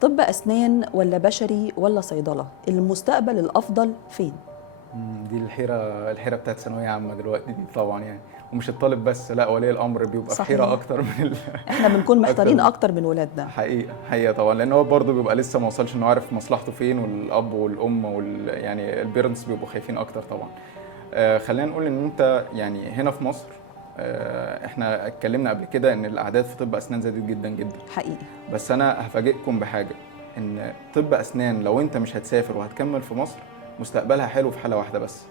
طب أسنان ولا بشري ولا صيدلة؟ المستقبل الأفضل فين؟ دي الحيرة بتاعت ثانوية عامة دلوقتي دي طبعًا يعني، ومش الطالب بس لأ ولي الأمر بيبقى في حيرة صحيح. أكتر من احنا بنكون أكتر محتارين من أكتر من ولادنا. حقيقة طبعًا، لأن هو برضه بيبقى لسه ما وصلش إنه عارف مصلحته فين، والأب والأم يعني الparents بيبقوا خايفين أكتر طبعًا. خلّينا نقول إن أنت يعني هنا في مصر إحنا اتكلمنا قبل كده إن الأعداد في طب أسنان زادت جدًا، جدًا. حقيقي. بس أنا هافاجئكم بحاجة، إن طب أسنان لو أنت مش هتسافر وهتكمل في مصر مستقبلها حلو في حالة واحدة بس،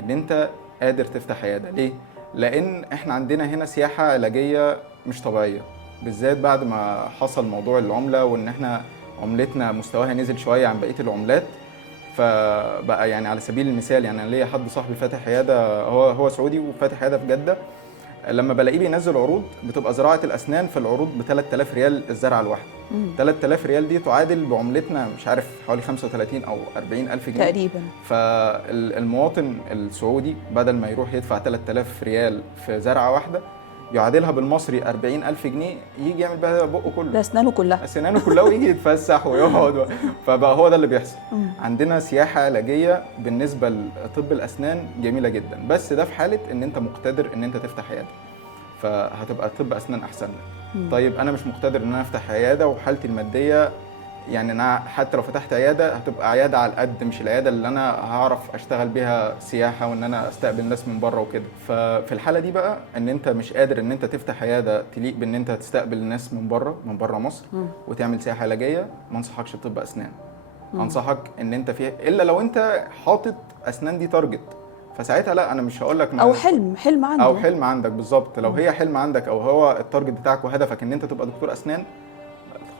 إن أنت قادر تفتح عيادة، ليه؟ لأن إحنا عندنا هنا سياحة علاجية مش طبيعية، بالذات بعد ما حصل موضوع العملة وإن إحنا عملتنا مستواها نزل شوية عن بقية العملات، فبقى يعني على سبيل المثال يعني أنا ليا حد صاحبي فاتح عيادة هو سعودي وفاتح عيادة في جدة، لما بلاقيه بينزل عروض بتبقى زراعة الأسنان في العروض ب 3000 ريال الزرعة الواحدة. 3000 ريال دي تعادل بعملتنا مش عارف حوالي 35 أو 40 ألف جنيه تقريبا. فالمواطن السعودي بدل ما يروح يدفع 3000 ريال في زرعة واحدة يعادلها بالمصري 40 ألف جنيه يجي يعمل بها بقه كله. ده أسنانه كلها. أسنانه كلها ويجي يتفسح ويقعد فبقى هو ده اللي بيحصل. عندنا سياحة علاجية بالنسبة لطب الأسنان جميلة جدا، بس ده في حالة إن أنت مقتدر إن أنت تفتح عيادة. فهتبقى طب أسنان أحسن لك. طيب أنا مش مقتدر إن أنا أفتح عيادة وحالتي المادية يعني أنا حتى لو فتحت عيادة هتبقى عيادة على القد، مش العيادة اللي أنا هعرف أشتغل بيها سياحة وإن أنا أستقبل ناس من بره وكده. ففي الحالة دي بقى إن أنت مش قادر إن أنت تفتح عيادة تليق بإن أنت تستقبل الناس من بره مصر وتعمل سياحة علاجية، ما أنصحكش بطب أسنان. أنصحك إن أنت فيها إلا لو أنت حاطط أسنان دي تارجت، فساعتها لا انا مش هقول لك او حلم عنده، او حلم عندك بالظبط. لو هي حلم عندك او هو التارجت بتاعك وهدفك ان انت تبقى دكتور اسنان،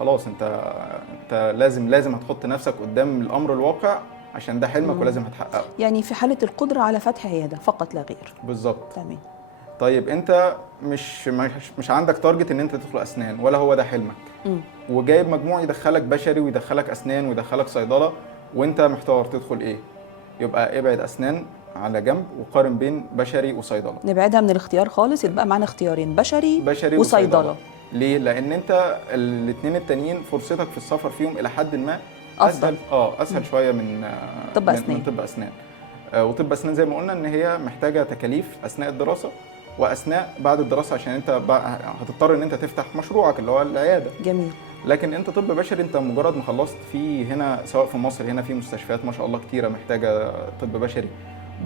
خلاص انت لازم هتحط نفسك قدام الامر الواقع عشان ده حلمك ولازم هتحققه. يعني في حالة القدرة على فتح عيادة فقط لا غير. بالظبط. تمام. طيب انت مش عندك تارجت ان انت تدخل اسنان ولا هو ده حلمك، وجايب مجموع يدخلك بشري ويدخلك اسنان ويدخلك صيدله وانت محتار تدخل ايه، يبقى ابعد اسنان على جنب وقارن بين بشري وصيدله. نبعدها من الاختيار خالص، يبقى معانا اختيارين، بشري وصيدله. ليه؟ لان انت الاثنين التانيين فرصتك في السفر فيهم الى حد ما أفضل. اسهل شويه من طب أسنان. من طب اسنان. وطب اسنان زي ما قلنا ان هي محتاجه تكاليف اثناء الدراسه واثناء بعد الدراسه عشان انت هتضطر ان انت تفتح مشروعك اللي هو العياده. جميل. لكن انت طب بشري انت مجرد ما خلصت في هنا سواء في مصر هنا في مستشفيات ما شاء الله كتيره محتاجه طب بشري.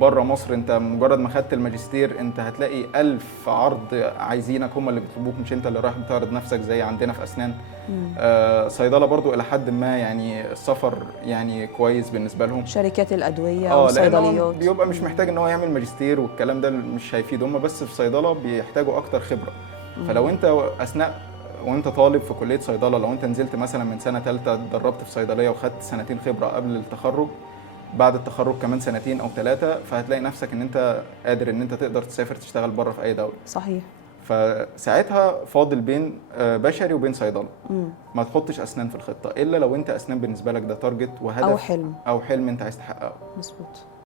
بره مصر انت مجرد ما خدت الماجستير انت هتلاقي 1000 عرض عايزينك هم اللي بيطلبوك، مش انت اللي رايح بتعرض نفسك زي عندنا في اسنان. صيدله برضو الى حد ما يعني السفر يعني كويس بالنسبه لهم، شركات الادويه والصيدليات بيبقى مش محتاج ان هو يعمل ماجستير والكلام ده مش هيفيد هم، بس في صيدله بيحتاجوا اكتر خبره. فلو انت اثناء وانت طالب في كليه صيدله لو انت نزلت مثلا من سنه ثالثه اتدربت في صيدليه وخدت سنتين خبره قبل التخرج، بعد التخرج كمان سنتين او 3 فهتلاقي نفسك ان انت قادر ان انت تقدر تسافر تشتغل بره في اي دوله. صحيح. فساعتها فاضل بين بشري وبين صيدله. ما تحطش اسنان في الخطه الا لو انت اسنان بالنسبه لك ده تارجت وهدف او حلم انت عايز تحققه. مظبوط.